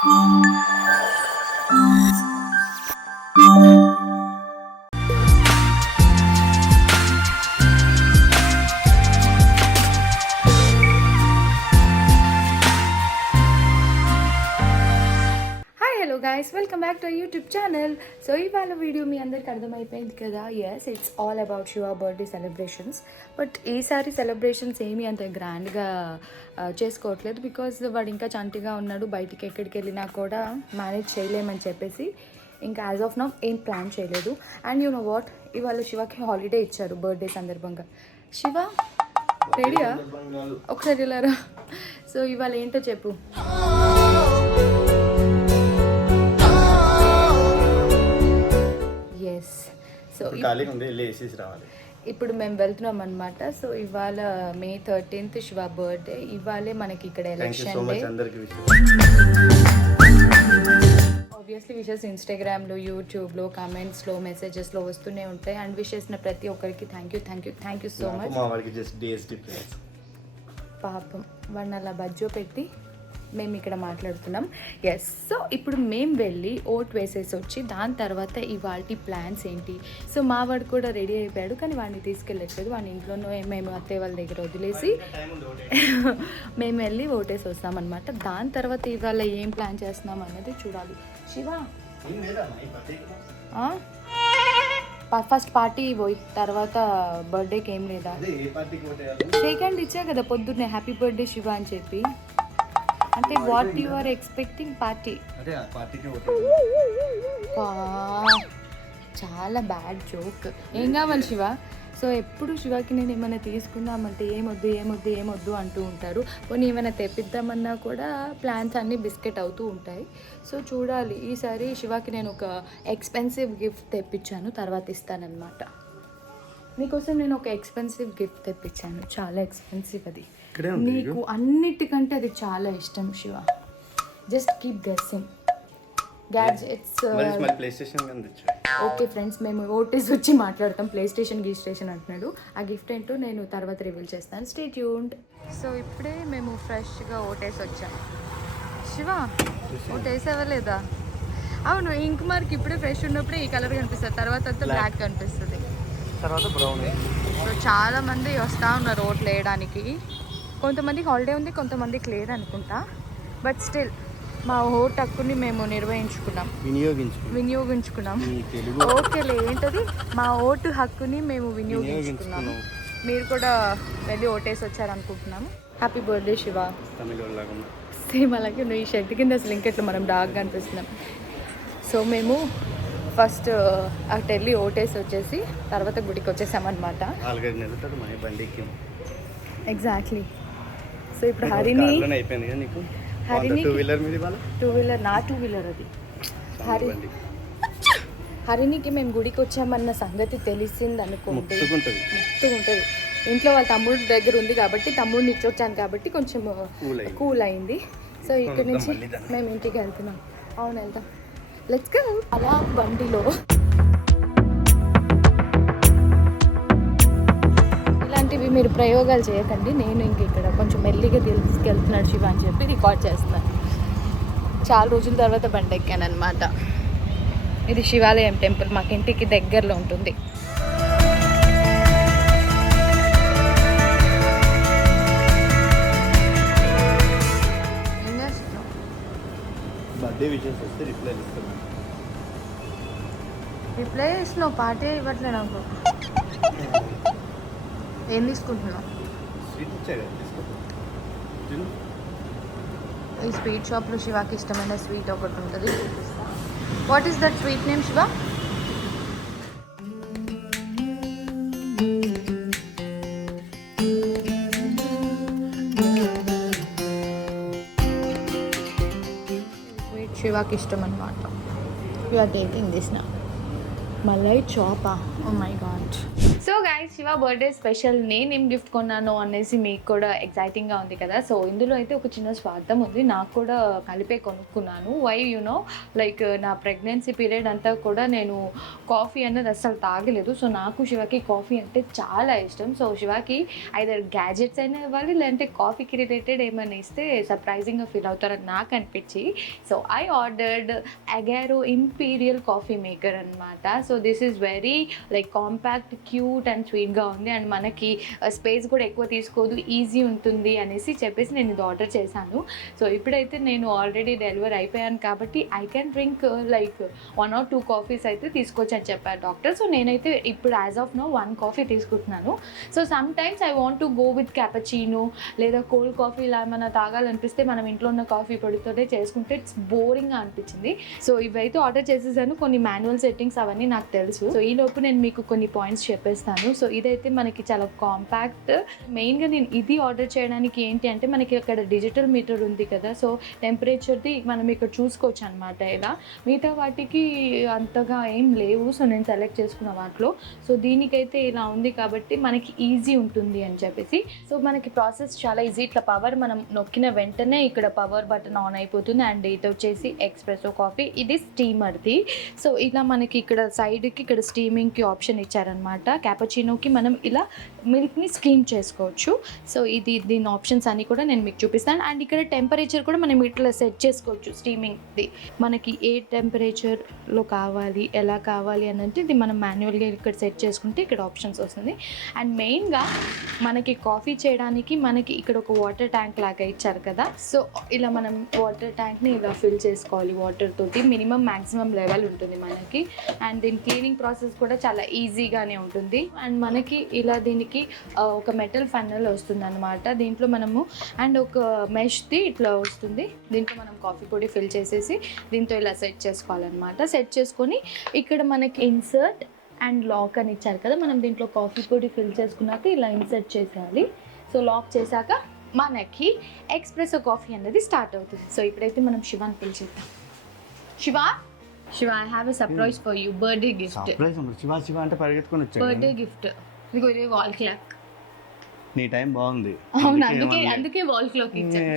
guys, welcome back to our YouTube channel. So ఇవాళ video మీ అందరికి అర్థమైపోయింది కదా. yes, it's all about Shiva birthday celebrations. But ఈసారి celebrations ఏమీ అంత గ్రాండ్గా చేసుకోవట్లేదు బికాజ్ వాడు ఇంకా చంటిగా ఉన్నాడు. బయటికి ఎక్కడికి వెళ్ళినా కూడా మేనేజ్ చేయలేమని చెప్పేసి ఇంకా యాజ్ ఆఫ్ నౌ ఏం ప్లాన్ చేయలేదు. అండ్ యూ నో వాట్, ఇవాళ శివకి హాలిడే ఇచ్చారు బర్త్డే సందర్భంగా. శివ రెడీయా? ఒకసారి వెళ్ళారా? సో ఇవాళ ఏంటో చెప్పు. సో ఇప్పుడు మేము వెళ్తున్నాం అనమాట. సో ఇవాళ May 13th శివ బర్త్డే. ఇవాళే మనకి ఇక్కడ ఎలక్షన్ డే. ఆబ్వియస్లీ విషెస్ ఇన్స్టాగ్రామ్లో, యూట్యూబ్లో, కామెంట్స్లో, మెసేజెస్లో వస్తూనే ఉంటాయి. అండ్ విషెస్న ప్రతి ఒక్కరికి థ్యాంక్ యూ సో మచ్. పాపం వాడిని అలా బజ్జో పెట్టి మేము ఇక్కడ మాట్లాడుతున్నాం. ఎస్, సో ఇప్పుడు మేము వెళ్ళి ఓట్ వేసేసి వచ్చి దాని తర్వాత ఇవాళ ప్లాన్స్ ఏంటి. సో మా వాడు కూడా రెడీ అయిపోయాడు, కానీ వాడిని తీసుకెళ్ళట్లేదు. వాడిని ఇంట్లోనో మేము అత్తయ్య వాళ్ళ దగ్గర వదిలేసి మేము వెళ్ళి ఓటేసి వస్తామన్నమాట. దాని తర్వాత ఇవాళ ఏం ప్లాన్ చేస్తున్నాం అన్నది చూడాలి. శివ ఫస్ట్ పార్టీ పోయి తర్వాత బర్త్డేకి ఏం లేదా? షేక్ హ్యాండ్ ఇచ్చా కదా పొద్దున్నే, హ్యాపీ బర్త్డే శివ అని చెప్పి. అంటే what you are expecting party? చాలా బ్యాడ్ జోక్. ఏం కావాలి శివ? సో ఎప్పుడు శివకి నేను ఏమైనా తీసుకుందామంటే ఏమొద్దు అంటూ ఉంటారు. కొన్ని ఏమైనా తెప్పిద్దామన్నా కూడా ప్లాన్స్ అన్నీ బిస్కెట్ అవుతూ ఉంటాయి. సో చూడాలి, ఈసారి శివకి నేను ఒక ఎక్స్పెన్సివ్ గిఫ్ట్ తెప్పించాను, తర్వాత ఇస్తానన్నమాట. నీకోసం నేను ఒక ఎక్స్పెన్సివ్ గిఫ్ట్ తెప్పించాను, చాలా ఎక్స్పెన్సివ్. అది నీకు అన్నిటికంటే అది చాలా ఇష్టం Shiva. Just keep guessing. Gadgets. Okay friends, మేము ఓటేసి వచ్చి మాట్లాడతాం. ప్లే స్టేషన్ అంటున్నాడు. ఆ గిఫ్ట్ ఏంటో నేను తర్వాత రివీల్ చేస్తాను. Stay tuned. సో ఇప్పుడే మేము ఫ్రెష్గా ఓటేసి వచ్చాం. శివ ఓటేసేవా లేదా? అవును, ఇంక్ మార్క్ ఇప్పుడే ఫ్రెష్ ఉన్నప్పుడే ఈ కలర్ కనిపిస్తుంది, తర్వాత అంతా బ్లాక్ కనిపిస్తుంది, తర్వాత బ్రౌన్. సో చాలా మంది వస్తూ ఉన్నారు ఓట్లు వేయడానికి. కొంతమందికి హాలిడే ఉంది, కొంతమందికి లేదు అనుకుంటా. బట్ స్టిల్ మా ఓటు హక్కుని మేము వినియోగించుకున్నాం. ఓకేలే, ఏంటది? మా ఓటు హక్కుని మేము వినియోగించుకున్నాము. మీరు కూడా వెళ్ళి ఓటేసి వచ్చారనుకుంటున్నాము. Happy birthday Shiva. సేమ్ అలాగే నువ్వు ఈ షర్ట్ కింద అసలు ఇంకెట్లా మనం డార్క్గా అనిపిస్తున్నాం. సో మేము ఫస్ట్ అటు వెళ్ళి ఓటేసి వచ్చేసి తర్వాత గుడికి వచ్చేసామన్నమాట. ఎగ్జాక్ట్లీ. సో ఇప్పుడు హరిని టూ వీలర్ నా టూ వీలర్ అది. హరినికి మేము గుడికి వచ్చామన్న సంగతి తెలిసింది అనుకోండి, మొత్తుకుంటుంది. ఇంట్లో వాళ్ళ తమ్ముడు దగ్గర ఉంది కాబట్టి, తమ్ముడిని ఇచ్చొచ్చాను కాబట్టి కొంచెం కూల్ అయింది. సో ఇక్కడ నుంచి మేము ఇంటికి వెళ్తున్నాం. అవును, వెళ్తాం. Let's go. అలా బండిలో ఇలాంటివి మీరు ప్రయోగాలు చేయకండి. నేను ఇంక ఇక్కడ కొంచెం మెల్లిగా తీసుకెళ్తున్నాడు శివ అని చెప్పి రికార్డ్ చేస్తున్నాను. చాలా రోజుల తర్వాత బండి ఎక్కాను అనమాట. ఇది శివాలయం టెంపుల్, మాకు ఇంటికి దగ్గరలో ఉంటుంది. రిప్లై చేస్తున్నావు, పార్టీ ఇవ్వట్లే నాకు. ఏం తీసుకుంటున్నావు? ఈ స్వీట్ షాప్లో శివాకి ఇష్టమైన స్వీట్ ఒకటి ఉంటుంది. What is that sweet name Shiva? Sweet శివాకి ఇష్టం అనమాట. యు ఆర్ టేకింగ్ దిస్ నా malai chap. Oh my god. So guys, Shiva birthday special నేనేం గిఫ్ట్ కొన్నాను అనేసి మీకు కూడా ఎక్సైటింగ్గా ఉంది కదా. సో ఇందులో అయితే ఒక చిన్న స్వార్థం ఉంది, నాకు కూడా కలిపే కొనుక్కున్నాను. వై లైక్ నా ప్రెగ్నెన్సీ పీరియడ్ అంతా కూడా నేను కాఫీ అనేది అస్సలు తాగలేదు. సో నాకు శివకి కాఫీ అంటే చాలా ఇష్టం. సో శివకి ఐదర్ గ్యాజెట్స్ అయినా ఇవ్వాలి, లేదంటే కాఫీకి రిలేటెడ్ ఏమైనా ఇస్తే సర్ప్రైజింగ్గా ఫీల్ అవుతారని నాకు అనిపించి so I ordered Agaro imperial coffee maker అనమాట. So this is very like compact, cute and స్వీట్గా ఉంది అండ్ మనకి స్పేస్ కూడా ఎక్కువ తీసుకోదు, ఈజీ ఉంటుంది అనేసి చెప్పేసి నేను ఇది ఆర్డర్ చేశాను. సో ఇప్పుడైతే నేను ఆల్రెడీ డెలివర్ అయిపోయాను కాబట్టి I can drink like 1 or 2 coffees అయితే తీసుకోవచ్చు అని చెప్పారు డాక్టర్. సో నేనైతే ఇప్పుడు యాజ్ ఆఫ్ నో 1 కాఫీ తీసుకుంటున్నాను. So some times I want to go with cappuccino లేదా కోల్డ్ కాఫీ ఇలా ఏమైనా తాగాలనిపిస్తే మనం ఇంట్లో ఉన్న కాఫీ పొడితోనే చేసుకుంటే ఇట్స్ బోరింగ్గా అనిపించింది. సో ఇవైతే ఆర్డర్ చేసేసాను, కొన్ని మాన్యువల్ సెట్టింగ్స్ అవన్నీ నాకు తెలుసు. సో ఈ లోపు నేను మీకు కొన్ని పాయింట్స్ చెప్పేస్తాను. సో ఇదైతే మనకి చాలా కాంపాక్ట్. మెయిన్గా నేను ఇది ఆర్డర్ చేయడానికి ఏంటి అంటే మనకి అక్కడ డిజిటల్ మీటర్ ఉంది కదా, సో టెంపరేచర్ది మనం ఇక్కడ చూసుకోవచ్చు అనమాట. ఇలా మిగతా వాటికి అంతగా ఏం లేవు, సో నేను సెలెక్ట్ చేసుకున్న వాటిలో. సో దీనికైతే ఇలా ఉంది కాబట్టి మనకి ఈజీ ఉంటుంది అని చెప్పేసి. సో మనకి ప్రాసెస్ చాలా ఈజీ. ఇట్లా పవర్ మనం నొక్కిన వెంటనే ఇక్కడ పవర్ బటన్ ఆన్ అయిపోతుంది. అండ్ ఇది వచ్చేసి ఎక్స్ప్రెసో కాఫీ, ఇది స్టీమర్ది. సో ఇలా మనకి ఇక్కడ సైడ్కి ఇక్కడ స్టీమింగ్కి ఆప్షన్ ఇచ్చారనమాట. క్యాపచీనోకి మనం ఇలా మిల్క్ని స్టీమ్ చేసుకోవచ్చు. సో దీని ఆప్షన్స్ అన్నీ కూడా నేను మీకు చూపిస్తాను. అండ్ ఇక్కడ టెంపరేచర్ కూడా మనం ఇట్లా సెట్ చేసుకోవచ్చు. స్టీమింగ్ది మనకి ఏ టెంపరేచర్లో కావాలి, ఎలా కావాలి అని అంటే ఇది మనం మాన్యువల్గా ఇక్కడ సెట్ చేసుకుంటే ఇక్కడ ఆప్షన్స్ వస్తుంది. అండ్ మెయిన్గా మనకి కాఫీ చేయడానికి మనకి ఇక్కడ ఒక వాటర్ ట్యాంక్ లాగా ఇచ్చారు కదా. సో ఇలా మనం వాటర్ ట్యాంక్ని ఇలా ఫిల్ చేసుకోవాలి వాటర్ తోటి. మినిమం మ్యాక్సిమం లెవెల్ ఉంటుంది మనకి. అండ్ దీని క్లీనింగ్ ప్రాసెస్ కూడా చాలా ఈజీగానే ఉంటుంది. అండ్ మనకి ఇలా దీనికి ఒక మెటల్ ఫన్నల్ వస్తుంది అనమాట. దీంట్లో మనము అండ్ ఒక మెష్ది ఇట్లా వస్తుంది. దీంట్లో మనం కాఫీ పొడి ఫిల్ చేసేసి దీంతో ఇలా సెట్ చేసుకోవాలన్నమాట. సెట్ చేసుకొని ఇక్కడ మనకి ఇన్సర్ట్ అండ్ లాక్ అని ఇచ్చారు కదా, మనం దీంట్లో కాఫీ పొడి ఫిల్ చేసుకున్నాక ఇలా ఇన్సర్ట్ చేసేయాలి. సో లాక్ చేశాక మనకి ఎక్స్ప్రెసో కాఫీ అనేది స్టార్ట్ అవుతుంది. సో ఇప్పుడైతే మనం శివాని పిలిచేద్దాం. Shiva, I have a surprise for you, birthday gift. Shiva అంటే పరిగెత్తుకొని వచ్చాడు. Birthday gift. ఇదిగో ఇది వాల్ క్లాక్. నీ టైం బాగుంది. అవును, అందుకే వాల్ క్లాక్ ఇచ్చాను.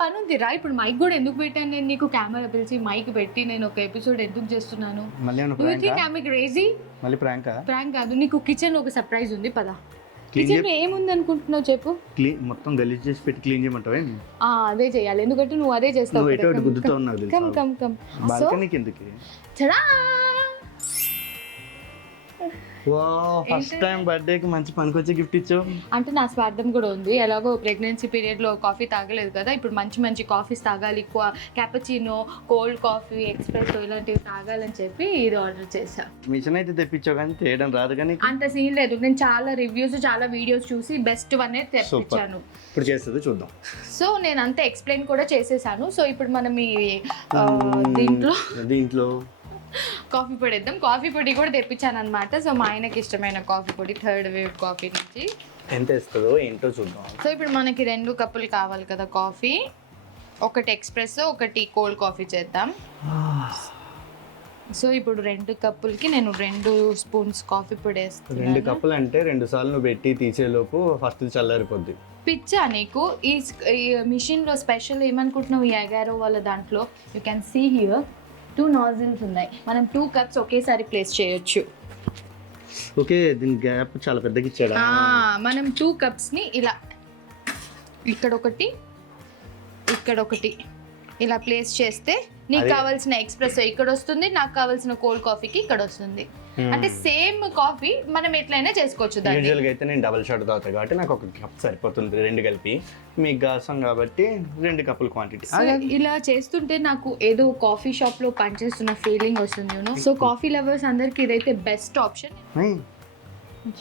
పనుంది రా. ఇప్పుడు మైక్ కూడా ఎందుకు పెట్టాను నేను నీకు? కెమెరా పిలిచి మైక్ పెట్టి నేను ఒక ఎపిసోడ్ ఎందుకు చేస్తున్నాను? మళ్ళీ ప్రాంక్ కాదు, నీకు కిచెన్ ఒక సర్ప్రైజ్ ఉంది. పదా, కిచెన్ ఏముంది అనుకుంటున్నావు చెప్పు. మొత్తం గలీజ్ చేసి పెట్టి క్లీన్ చేయమంటావా? అదే చేయాలి, ఎందుకంటే నువ్వు అదే చేస్తావు. ఫస్ట్ టైం బర్త్డేకి మంచి పనికొచ్చే గిఫ్ట్ ఇచ్చావు. అంటే నా స్వార్థం కూడా ఉంది. ఎలాగో ప్రెగ్నెన్సీ పీరియడ్లో కాఫీ తాగలేదు కదా, ఇప్పుడు మంచి కాఫీస్ తాగాలి. క్యాపచీనో, కోల్డ్ కాఫీ, ఎక్స్ప్రెసో ఇలాంటివి తాగాలని చెప్పి ఇది ఆర్డర్ చేశా. మిషన్ అయితే తెప్పించావు కానీ చేయడం రాదు. కానీ అంత సీన్ లేదు, నేను చాలా రివ్యూస్ చాలా వీడియోస్ చూసి బెస్ట్ వన్ తెప్పించాను. ఇప్పుడు చేస్తుంది చూద్దాం. సో నేను అంతా ఎక్స్ప్లెయిన్ కూడా చేసేసాను. సో ఇప్పుడు మనం ఈ దీంట్లో కాఫీ పొడి వేద్దాం. కాఫీ పొడి కూడా తెప్పించాను అనమాట. సో మా ఆయనకి ఇష్టమైన కాఫీ పొడి, థర్డ్ వేవ్ కాఫీ నుంచి. ఎంత ఇస్తుందో ఏంటో చూద్దాం. సో ఇప్పుడు మనకి 2 కప్పులు కావాలి కదా కాఫీ. ఒకటి ఎక్స్ప్రెసో, ఒకటి కోల్డ్ కాఫీ చేద్దాం. సో ఇప్పుడు 2 కప్పులకి నేను 2 స్పూన్స్ కాఫీ పొడి వేస్తాను. 2 కప్పులు అంటే 2 సార్లు పెట్టి తీసేలోపు ఫస్ట్ చల్లారిపోద్ది. పిచ్చా నీకు? ఈ మిషన్లో స్పెషల్ ఏమనుకుంటున్నావు? ఈ అగారో వాళ్ళ దాంట్లో you can see here 2 nozzles ఉన్నాయి. మనం 2 కప్స్ ఒకేసారి ప్లేస్ చేయొచ్చు. ఓకే, దీని గ్యాప్ చాలా పెద్దగా ఇచ్చాడా? మనం 2 కప్స్ని ఇలా ఇక్కడ ఒకటి ఇలా ప్లేస్ చేస్తే నీకు కావాల్సిన ఎక్స్ప్రెసో ఇక్కడ వస్తుంది, నాకు కావాల్సిన కోల్డ్ కాఫీకి ఇక్కడ వస్తుంది. అంటే సేమ్ కాఫీ మనం ఎట్లయినా చేసుకోవచ్చు. యూజువల్గా అయితే నేను డబుల్ షాట్ తాగుతాను కాబట్టి నాకు 1 కప్ సరిపోతుంది, 2 కలిపి. మీకు కాసం కాబట్టి 2 కప్పుల క్వాంటిటీ. ఇలా చేస్తుంటే నాకు ఏదో కాఫీ షాప్ లో పనిచేస్తున్న ఫీలింగ్ వస్తుంది. సో కాఫీ లవర్స్ అందరికి ఇదైతే బెస్ట్ ఆప్షన్.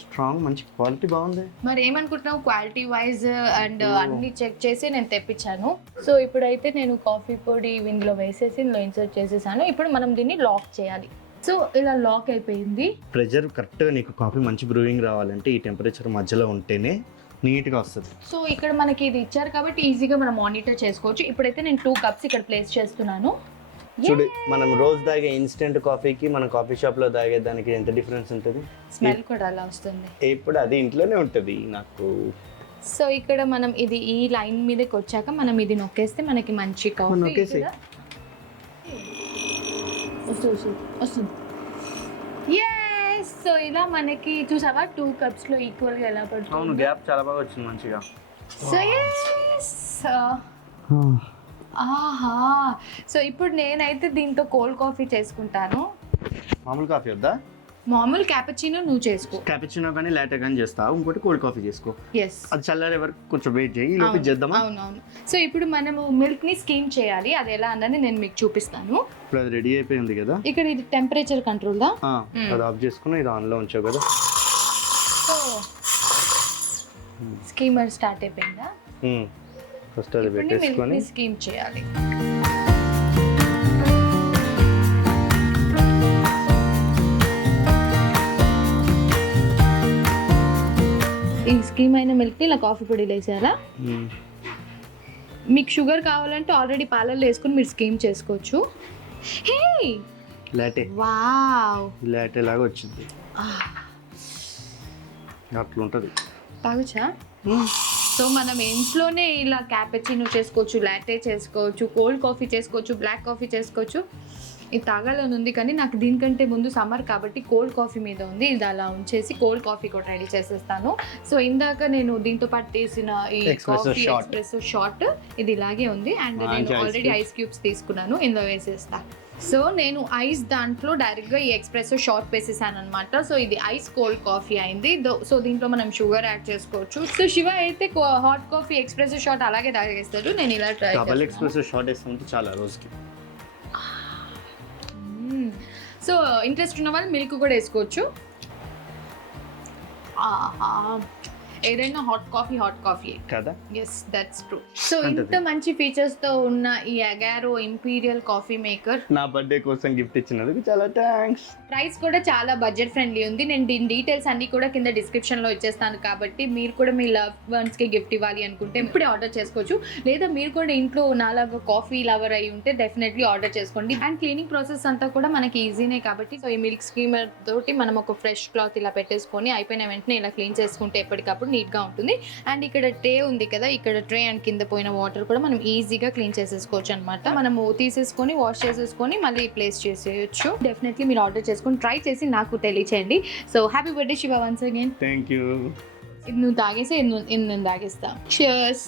స్ట్రాంగ్, మంచి క్వాలిటీ బాగుంది. మరి ఏమనుకుంటున్నావు? క్వాలిటీ వైజ్ అండ్ అన్ని చెక్ చేసి నేను తెప్పించాను. సో ఇప్పుడైతే నేను కాఫీ పొడి ఇందులో వేసేసి ఇందులో ఇన్సర్ట్ చేసేసాను. ఇప్పుడు మనం దీన్ని లాక్ చేయాలి. సో ఇలా లాక్ అయిపోయింది. ప్రెజర్ కరెక్ట్గా నీకు కాఫీ మంచి బ్రూయింగ్ రావాలంటే ఈ టెంపరేచర్ మధ్యలో ఉంటేనే నీట్గా వస్తుంది. సో ఇక్కడ మనకి ఇది ఇచ్చారు కాబట్టి ఈజీగా మనం మానిటర్ చేసుకోవచ్చు. ఇప్పుడైతే నేను 2 కప్స్ ఇక్కడ ప్లేస్ చేస్తున్నాను. చూడు మనం రోజు తాగే ఇన్స్టెంట్ కాఫీకి మన కాఫీ షాప్లో తాగే దానికి ఎంత డిఫరెన్స్ ఉంటుంది. స్మెల్ కూడా అలా వస్తుంది. ఇప్పుడు అది ఇంట్లోనే ఉంటుంది నాకు. సో ఇక్కడ మనం ఇది ఈ లైన్ మీదకి వచ్చాక మనం ఇది నొక్కేస్తే మనకి మంచి కాఫీ నొక్కేసి. వస్తుంది. సో ఇలా మనకి చూసావా 2 కప్స్లో ఈక్వల్గా ఎలా పడుతుంది. అవును, గ్యాప్ చాలా బాగా వచ్చింది మంచిగా. సో ఆహా, సో ఇప్పుడు నేనైతే దీంతో కోల్డ్ కాఫీ చేసుకుంటాను. మామూలు కాఫీ వద్దా? మామూలు క్యాపచినో నువ్వు చేసుకో. క్యాపుచినో కానీ లాటే కానీ చేస్తావు, ఇంకోటి కోల్డ్ కాఫీ చేసుకో. ఎస్, అది చల్లారే వరకు కొంచెం వెయిట్ చేయి, ఈ లోపు చేద్దామా? అవునవును. సో ఇప్పుడు మనము మిల్క్ని స్కీమ్ చేయాలి, అది ఎలా అన్నది నేను మీకు చూపిస్తాను. ఇప్పుడు అది రెడీ అయిపోయింది కదా. ఇక్కడ ఇది టెంపరేచర్ కంట్రోల్దా? అది ఆఫ్ చేసుకుని ఇది ఆన్లో ఉంచావు కదా. సో స్కీమర్ స్టార్ట్ అయిపోయిందా? ఫస్ట్ అది పెట్టేసుకొని స్కీమ్ చేయాలి. ఈ స్కీమ్ అయిన మిల్క్ని ఇలా కాఫీ పొడిలో వేసేయాలా? మీకు షుగర్ కావాలంటే ఆల్రెడీ పాలల్లో వేసుకొని మీరు స్కీమ్ చేసుకోవచ్చు. హే లాటే, వావ్, లాటే లాగా వచ్చింది. అట్లా ఉంటుంది. తాగొచ్చా? సో మనం ఇంట్లోనే ఇలా క్యాపచినో చేసుకోవచ్చు, లాటే చేసుకోవచ్చు, కోల్డ్ కాఫీ చేసుకోవచ్చు, బ్లాక్ కాఫీ చేసుకోవచ్చు. ఇది తాగాలని ఉంది కానీ నాకు దీనికంటే ముందు సమ్మర్ కాబట్టి కోల్డ్ కాఫీ మీద ఉంది. ఇది అలా ఉంచేసి కోల్డ్ కాఫీ కూడా రెడీ చేసేస్తాను. సో ఇందాక నేను దీంతో పాటు తీసిన ఈ కాఫీ ఎక్స్ప్రెసో షాట్ ఇది ఇలాగే ఉంది. అండ్ నేను ఆల్రెడీ ఐస్ క్యూబ్స్ తీసుకున్నాను, ఇందులో వేసేస్తా. సో నేను ఐస్ దాంట్లో డైరెక్ట్గా ఈ ఎక్స్ప్రెసో షాట్ వేసేసాను అనమాట. సో ఇది ఐస్ కోల్డ్ కాఫీ అయింది. సో దీంట్లో మనం షుగర్ యాడ్ చేసుకోవచ్చు. సో శివ అయితే హాట్ కాఫీ ఎక్స్ప్రెసో షాట్ అలాగే తాగేస్తాడు. నేను ఇలా ట్రై డబుల్ ఎక్స్ప్రెసో షాట్ వేస్తామంటే చాలా రోజుకి. సో ఇంట్రెస్ట్ ఉన్న వాళ్ళు మిల్క్ కూడా వేసుకోవచ్చు. ఏదైనా హాట్ కాఫీ కదా. Yes, that's true. సో ఇంత మంచి ఫీచర్స్ తో ఉన్న ఈ అగారో ఇంపీరియల్ కాఫీ మేకర్ నా బర్త్డే కోసం గిఫ్ట్ ఇచ్చినందుకు చాలా థ్యాంక్స్. ప్రైస్ కూడా చాలా బడ్జెట్ ఫ్రెండ్లీ ఉంది. నేను దీని డీటెయిల్స్ అన్ని కూడా కింద డిస్క్రిప్షన్ లో ఇచ్చేస్తాను కాబట్టి మీరు కూడా మీ లవ్ వన్స్ కి గిఫ్ట్ ఇవ్వాలి అనుకుంటే ఇప్పుడే ఆర్డర్ చేసుకోవచ్చు. లేదా మీరు కూడా ఇంట్లో నాలాగా కాఫీ లవర్ అయి ఉంటే డెఫినెట్లీ ఆర్డర్ చేసుకోండి. అండ్ క్లీనింగ్ ప్రాసెస్ అంతా కూడా మనకి ఈజీనే కాబట్టి సో ఈ మిల్క్ స్కీమర్ తోటి మనం ఒక ఫ్రెష్ క్లాత్ ఇలా పెట్టేసుకొని అయిపోయిన వెంటనే ఇలా క్లీన్ చేసుకుంటే ఎప్పటికప్పుడు నీట్గా ఉంటుంది. అండ్ ఇక్కడ ట్రే ఉంది కదా, ఇక్కడ ట్రే అండ్ కింద పోయిన వాటర్ కూడా మనం ఈజీగా క్లీన్ చేసేసుకోవచ్చు అనమాట. మనము తీసేసుకొని వాష్ చేసేసుకొని మళ్ళీ ప్లేస్ చేసేయచ్చు. డెఫినెట్లీ మీరు ఆర్డర్ చేసుకొని ట్రై చేసి నాకు తెలియచేయండి. So happy birthday Shiva once again. Thank you. ఇది నువ్వు తాగేసి ఇది నేను తాగేస్తా. Cheers.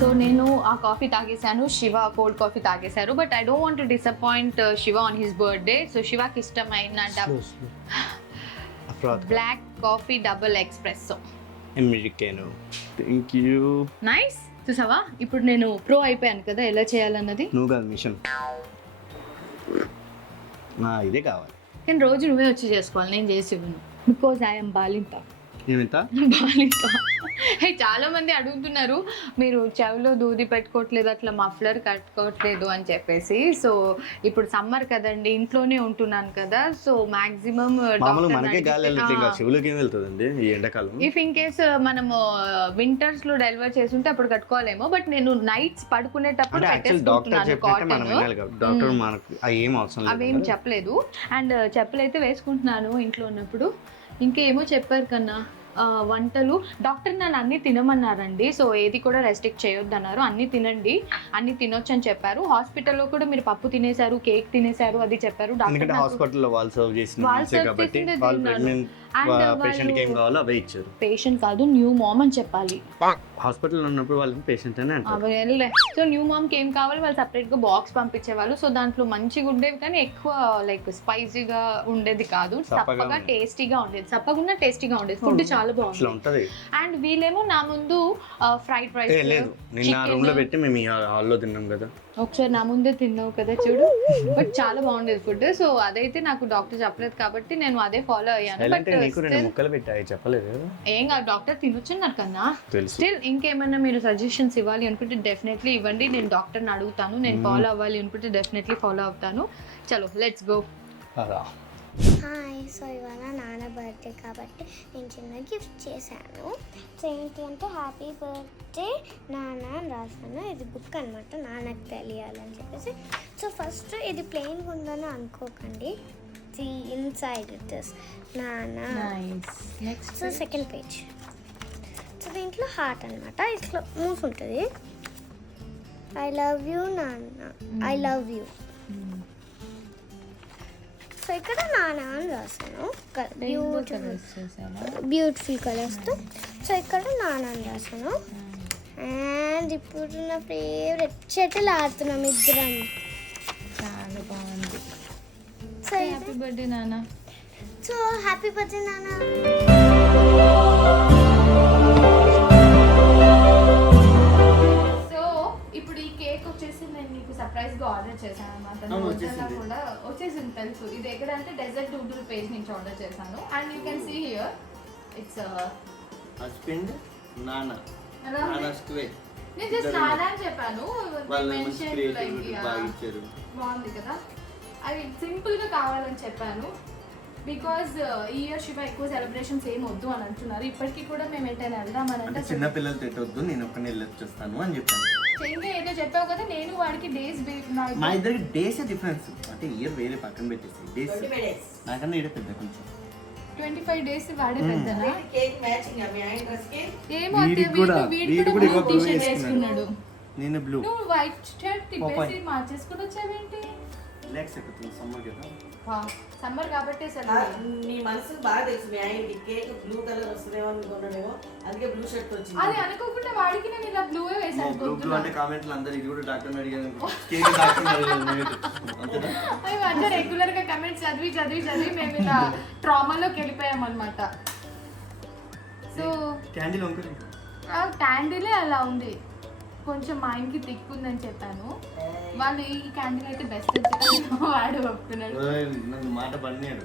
సో నేను ఆ కాఫీ తాగేశాను, శివ కోల్డ్ కాఫీ తాగేశారు. But I don't want to disappoint Shiva on his birthday. So శివకి ఇష్టమైన black coffee double espresso americano. Thank you. Nice. చూసావా ఇప్పుడు నేను ప్రో అయిపోయాను కదా ఎలా చేయాలన్నది. నువ్వు కాదు మిషన్, ఇదే కావాలి. కానీ రోజు నువ్వే వచ్చి చేసుకోవాలి, నేను చేసి ఇవ్వను. బికాజ్ ఐఎమ్ బాలింత. ఏమింత బాలింత. చాలా మంది అడుగుతున్నారు మీరు చెవిలో దూది పెట్టుకోవట్లేదు, అట్లా మఫ్లర్ కట్టుకోవట్లేదు అని చెప్పేసి. సో ఇప్పుడు సమ్మర్ కదండి, ఇంట్లోనే ఉంటున్నాను కదా. So maximum if in case మనము వింటర్స్ లో డెలివర్ చేస్తుంటే అప్పుడు కట్టుకోవాలేమో. బట్ నేను నైట్స్ పడుకునేటప్పుడు పెట్టేసుకుంటున్నాను కాటన్. అవేం చెప్పలేదు. అండ్ చెప్పులైతే వేసుకుంటున్నాను ఇంట్లో ఉన్నప్పుడు. ఇంకేమో చెప్పారు కన్నా వంటలు డాక్టర్ నన్ను అన్ని తినమన్నారండి. సో ఏది కూడా రెస్ట్రిక్ట్ చేయొద్దు అన్నారు. అన్ని తినండి, అన్ని తినొచ్చు అని చెప్పారు. హాస్పిటల్లో కూడా మీరు పప్పు తినేశారు, కేక్ తినేశారు అది చెప్పారు డాక్టర్. హాస్పిటల్లో వాళ్ళు సర్వ్ పేషెంట్ కాదు న్యూ మామ్ అని చెప్పాలి. హాస్పిటల్ ఉన్నప్పుడు వాళ్ళకి పేషెంట్ అని అంటారు. సో న్యూ మామ్కి ఏం కావాలి వాళ్ళు సపరేట్ గా బాక్స్ పంపించేవాళ్ళు. సో దాంట్లో మంచిగా ఉండేవి కానీ ఎక్కువ లైక్ స్పైసీగా ఉండేది కాదు, చప్పగా టేస్టీగా ఉండేది. చప్పకుండా టేస్టీగా ఉండేది. ఫుడ్ చాలా బాగుంది. అండ్ వీళ్ళేమో నా ముందు ఫ్రైడ్ రైస్ ఒకసారి నా ముందే తిన్నావు కదా చూడు. బట్ చాలా బాగుండేది ఫుడ్. సో అదైతే నాకు డాక్టర్ చెప్పలేదు కాబట్టి నేను అదే ఫాలో అయ్యాను. ఏం కాదు, డాక్టర్ తినొచ్చున్నారు కన్నా. స్టిల్ ఇంకేమైనా మీరు సజెషన్స్ ఇవ్వాలి అనుకుంటే డెఫినెట్లీ ఇవ్వండి. నేను డాక్టర్ని అడుగుతాను. నేను ఫాలో అవ్వాలి అనుకుంటే డెఫినెట్లీ ఫాలో అవుతాను. చలో లెట్స్ గో. హాయ్, సో ఇవాళ నాన్న బర్త్డే కాబట్టి నేను చిన్న గిఫ్ట్ చేశాను. సో ఏంటి అంటే హ్యాపీ బర్త్డే నాన్న అని రాశాను. ఇది బుక్ అనమాట, నాన్నకు తెలియాలని చెప్పేసి. సో ఫస్ట్ ఇది ప్లెయిన్గా ఉందని అనుకోకండి. ది ఇన్సైడ్ ఇట్ ఇస్ నాన్న. Next so second page. So దీంట్లో హార్ట్ అనమాట, ఇట్లా మూసి ఉంటుంది. ఐ లవ్ యూ నాన్న, ఐ లవ్ యూ. సో ఇక్కడ నాన్న అని రాశాను బ్యూటిఫుల్ కలర్స్తో. సో ఇక్కడ నాన్న అని రాశాను. అండ్ ఇప్పుడు నా ఫేవరెట్ షటిల్ ఆడుతున్నాం ఇద్దరం. చాలా బాగుంది. సో హ్యాపీ బర్త్డే నాన్న. సో హ్యాపీ బర్త్డే నాన్న. సో ఇప్పుడు ఈ కేక్ వచ్చేసి నేను మీకు సర్ప్రైజ్ గా ఆర్డర్ చేశాను అనమాట. కూడా వచ్చేసింది తెలుసు. ఇది ఎక్కడ అంటే డెజర్ట్ డూడల్ పేజ్ నుంచి ఆర్డర్ చేశాను. And you can see here it's husband నాన్న స్క్వేర్. నేను జస్ట్ నాన్న అని చెప్పాను. బాగుంది కదా. అది సింపుల్ గా కావాలని చెప్పాను. బికాజ్ ఈ ఇయర్ శివ ఎక్కువ సెలబ్రేషన్స్ ఏం వద్దు అని అంటున్నారు. ఇప్పటికీ కూడా మేము ఎటైనా వెళ్దామని అంటే చిన్న పిల్లలు తిట్టొద్దు, నేను ఒక్కనే వెళ్ళొచ్చేస్తాను అని చెప్పాను. చెయ్యి ఏదో చెప్పావు కదా, నేను వాడికి డేస్ మా ఇద్దరికి డేస్ డిఫరెన్స్. అంటే ఇయర్ వేరే పక్కన పెట్టేసి డేస్ నాకన్నా ఇడే పెద్ద కొంచెం 25 days వాడే పెద్దనా. ఏమో వీడు కూడా టీ షర్ట్ వేసుకున్నాడు. నేను బ్లూ. నువ్వు వైట్ షర్ట్ తిప్పేసి మార్చేసుకుని వచ్చావేంటి? రిలాక్స్ అయిపోతుంది సమ్మర్ కదా. సమ్మర్ కాబట్టి నీ మనసు బాగా తెలుసు. మీ ఆయనకి కేక్ బ్లూ కలర్ వస్తుందేమో అనుకున్నాడేమో, అందుకే బ్లూ షర్ట్ వచ్చింది. అది అనుకోకుండా వాడికి నేను ఇలా బ్లూ వేసాను. బ్లూ అంటే కామెంట్లు అందరూ ఇది కూడా డాక్టర్ అడిగాను, కేక్ డాక్టర్ అడిగాను అంతేనా? అవి అంటే రెగ్యులర్ గా కమెంట్స్ చదివి మేము ఇలా ట్రామాలోకి వెళ్ళిపోయాం అనమాట. సో క్యాండిల్ వంకలు క్యాండిలే అలా ఉంది. కొంచెం మా ఆయనకి తిక్కుందని చెప్పాను. వాళ్ళు ఈ క్యాండిల్ అయితే బెస్ట్ వాడు ఒప్పుకున్నాడు. మాట పడినాడు.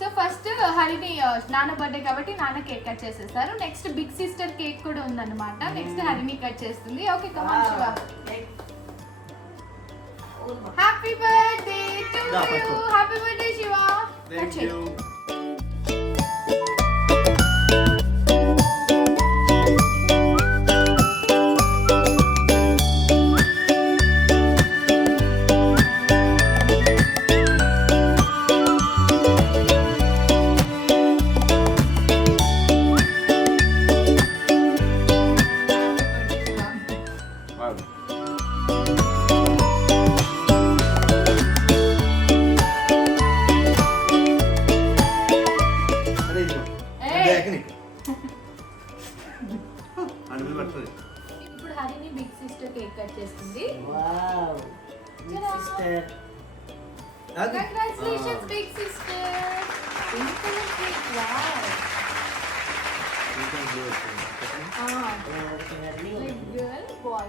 సో ఫస్ట్ హరిని నాన్న బర్త్డే కాబట్టి నాన్న కేక్ కట్ చేసేస్తారు. నెక్స్ట్ బిగ్ సిస్టర్ కేక్ కూడా ఉందన్నమాట. నెక్స్ట్ హరిని కట్ చేస్తుంది. Okay come on Shiva. Happy birthday to you. Happy birthday Shiva. Thank you. ఇప్పుడు హరిని బిగ్ సిస్టర్ కేక్ కట్ చేస్తుంది. Wow sister. Congratulations big sister. Pink color cake. Wow. Like girl, boy.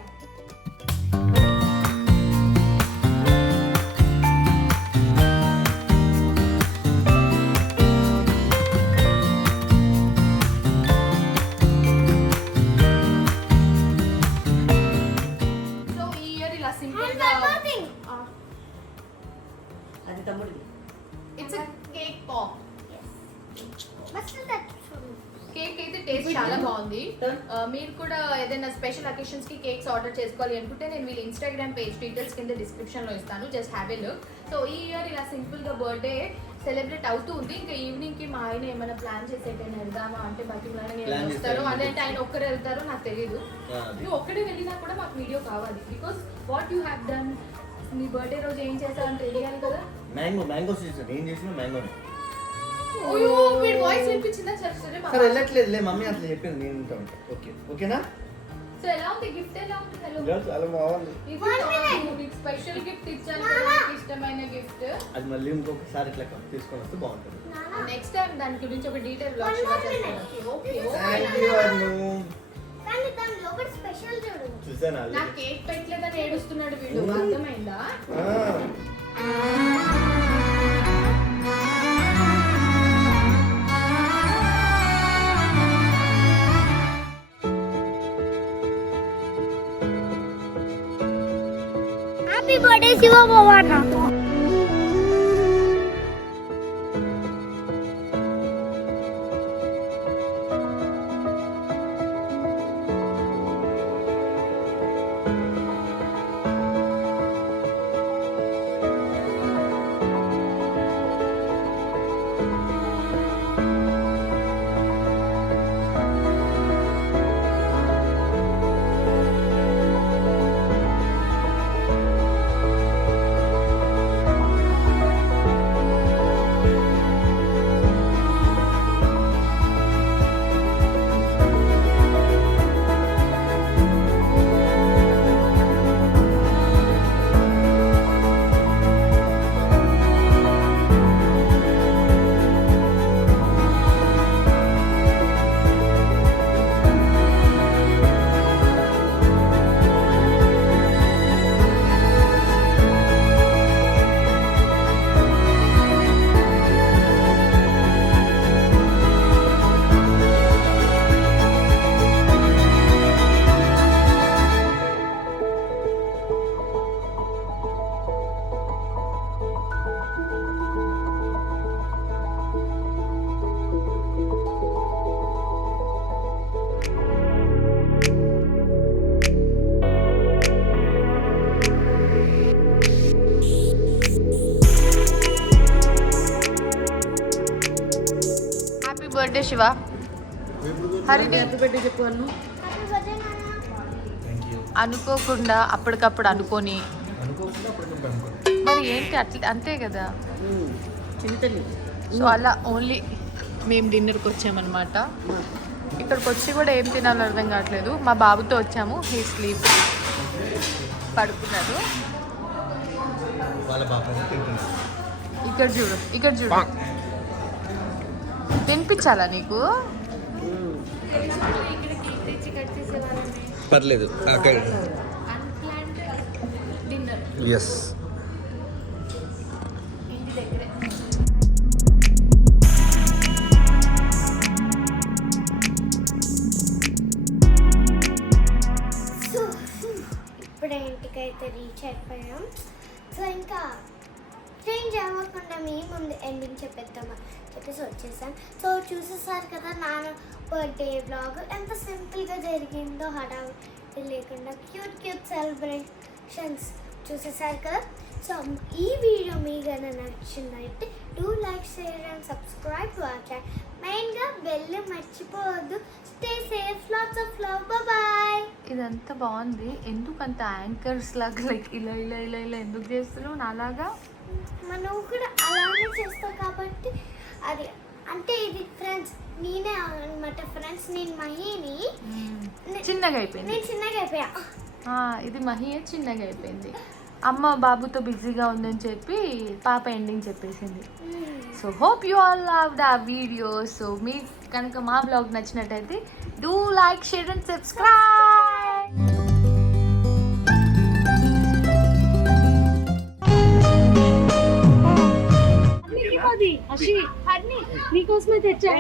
అది తమ్ముడిది. It's a cake pop. What's that from? Cake అయితే taste చాలా బాగుంది. మీరు కూడా ఏదైనా స్పెషల్ అకేషన్స్ కి కేక్స్ ఆర్డర్ చేసుకోవాలి అనుకుంటే నేను వీళ్ళ ఇన్స్టాగ్రామ్ పేజ్ డీటెయిల్స్ కింద డిస్క్రిప్షన్ లో ఇస్తాను. Just have a look. So ఈ ఇయర్ ఇలా సింపుల్ గా బర్త్డే సెలబ్రేట్ అవుతూ ఉంది. ఇంకా ఈవినింగ్ కి మా ఆయన ఏమైనా ప్లాన్ చేసి ఎక్కడైనా వెళ్దామా అంటే బతిమలాని వస్తారు. అదేంటే ఆయన ఒక్కరే వెళ్తారో నాకు తెలియదు. నువ్వు ఒక్కడే వెళ్ళినా కూడా మాకు వీడియో కావాలి. Because what you have done, నీ బర్త్డే రోజు ఏం చేసావు అని తెలియాలి కదా. మ్యాంగో సీజన్ ఏం చేసినా మ్యాంగో. ఓయో వీడి వాయిస్ వినిపించిందా? సరే సరే వెళ్ళట్లేదులే, మమ్మీ అట్లా చెప్పింది, నేను ఉంటా. ఓకేనా? సో ఎలా ఉంది గిఫ్ట్? ఎలా ఉంది? హలో చాలా బాగుంది. ఇది స్పెషల్ గిఫ్ట్ ఇచ్చాను నాకు ఇష్టమైన గిఫ్ట్. అది మళ్ళీ ఇంకొకసారి ఇట్లా కప్ తీసుకొని వస్తే బాగుంటుంది. నెక్స్ట్ టైం దాని గురించి ఒక డీటెయిల్ బ్లాగ్ షేర్ చేస్తాను. ఓకే థాంక్ యూ అను. కానీ దాని లోపల స్పెషల్ చూడు. చూసానా? నా కేక్ పెట్టలేదని ఏడుస్తున్నాడు వీడు. అర్థమైందా? Happy birthday Shiva Bhavana. Birthday Shiva. Harini happy birthday చెప్పు అన్ను. హ్యాపీ బర్త్డే నాన్న. అనుకోకుండా అప్పటికప్పుడు అనుకొని మరి ఏంటి అట్లా అంతే కదా. చిన్న తల్లి. సో అలా ఓన్లీ మేము డిన్నర్కి వచ్చామన్నమాట. ఇక్కడికి వచ్చి కూడా ఏం తినాలో అర్థం కావట్లేదు. మా బాబుతో వచ్చాము. హీ స్లీప్ పడుకున్నాడు. ఇక్కడ చూడు ఇక్కడ చూడు. తినిపించాలా నీకు? పర్లేదు డిన్నర్ ఎస్. ఇంటి దగ్గరే. సో ఇప్పుడే ఇంటికైతే రీచ్ అయిపోయాం. సో ఇంకా చేంజ్ అవ్వకుండా మీ ముందు ఎండింగ్ చెప్పేద్దామని చెప్పేసి వచ్చేసాం. సో చూసేసారు కదా నాన్న బర్త్డే బ్లాగ్ ఎంత సింపుల్గా జరిగిందో, హడావిడి లేకుండా క్యూట్ సెలబ్రేషన్స్ చూసేసారు కదా. సో ఈ వీడియో మీకు కనుక నచ్చిందైతే do like, share and subscribe to our channel. మెయిన్గా బెల్ మర్చిపోవద్దు. Stay safe, lots of love, bye. ఇదంతా బాగుంది. ఎందుకు అంత యాంకర్స్ లాగా లైక్ ఇలా ఇలా ఇలా ఇలా ఎందుకు చేస్తున్నావు నాలాగా? మనం కూడా అలానే చేస్తాం కాబట్టి అది అంటే ఇది ఫ్రెండ్స్ నేనే అనమాట. ఫ్రెండ్స్ నేను మహిని. చిన్నగా అయిపోయింది. నేను చిన్నగా అయిపోయా. ఇది మహి చిన్నగా అయిపోయింది. అమ్మ బాబుతో బిజీగా ఉందని చెప్పి పాప ఎండింగ్ చెప్పేసింది. So hope you all love the video. So మీకు కనుక మా బ్లాగ్ నచ్చినట్టయితే do like, share and subscribe. నీకోసమే తెచ్చా.